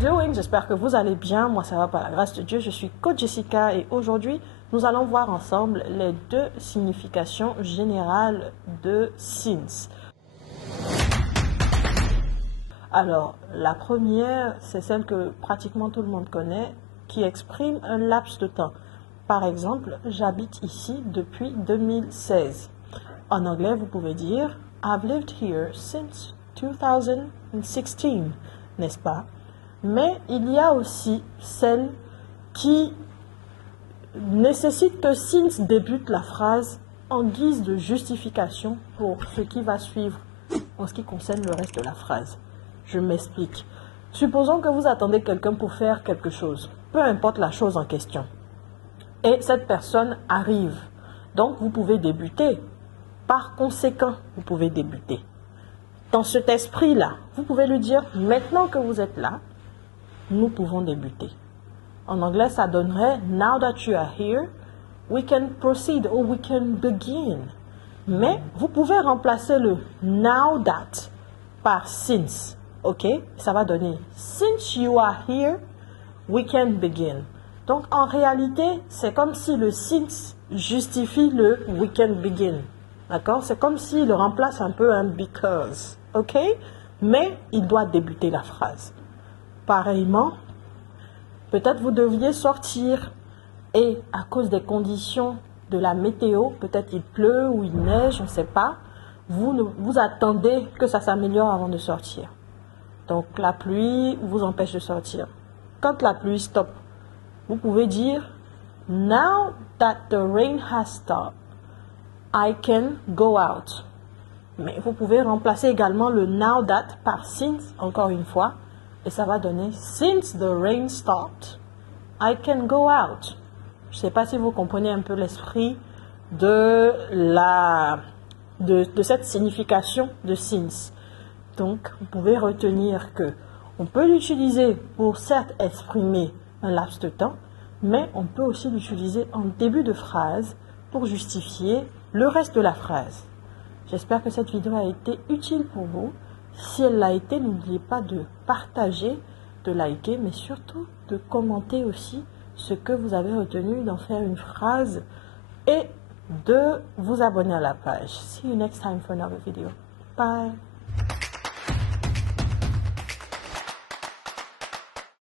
doing? J'espère que vous allez bien. Moi, ça va par la grâce de Dieu. Je suis Coach Jessica et aujourd'hui, nous allons voir ensemble les deux significations générales de since. Alors, la première, c'est celle que pratiquement tout le monde connaît, qui exprime un laps de temps. Par exemple, j'habite ici depuis 2016. En anglais, vous pouvez dire I've lived here since 2016, n'est-ce pas? Mais il y a aussi celle qui nécessite que since débute la phrase en guise de justification pour ce qui va suivre en ce qui concerne le reste de la phrase. Je m'explique. Supposons que vous attendez quelqu'un pour faire quelque chose, peu importe la chose en question. Et cette personne arrive. Donc, vous pouvez débuter. Par conséquent, vous pouvez débuter. Dans cet esprit-là, vous pouvez lui dire, maintenant que vous êtes là, nous pouvons débuter. En anglais, ça donnerait, now that you are here, we can proceed or we can begin. Mais vous pouvez remplacer le now that par since. Ok? Ça va donner, since you are here, we can begin. Donc, en réalité, c'est comme si le since justifie le we can begin. D'accord? C'est comme s'il remplace un peu un because. OK? Mais il doit débuter la phrase. Pareillement, peut-être vous deviez sortir et à cause des conditions de la météo, peut-être il pleut ou il neige, on ne sait pas, vous attendez que ça s'améliore avant de sortir. Donc, la pluie vous empêche de sortir. Quand la pluie stoppe, vous pouvez dire « Now that the rain has stopped, I can go out ». Mais vous pouvez remplacer également le « now that » par « since » encore une fois. Et ça va donner « Since the rain stopped, I can go out ». Je ne sais pas si vous comprenez un peu l'esprit de cette signification de « since ». Donc, vous pouvez retenir que on peut l'utiliser pour certes exprimer un laps de temps, mais on peut aussi l'utiliser en début de phrase pour justifier le reste de la phrase. J'espère que cette vidéo a été utile pour vous. Si elle l'a été, n'oubliez pas de partager, de liker, mais surtout de commenter aussi ce que vous avez retenu, d'en faire une phrase et de vous abonner à la page. See you next time for another video. Bye!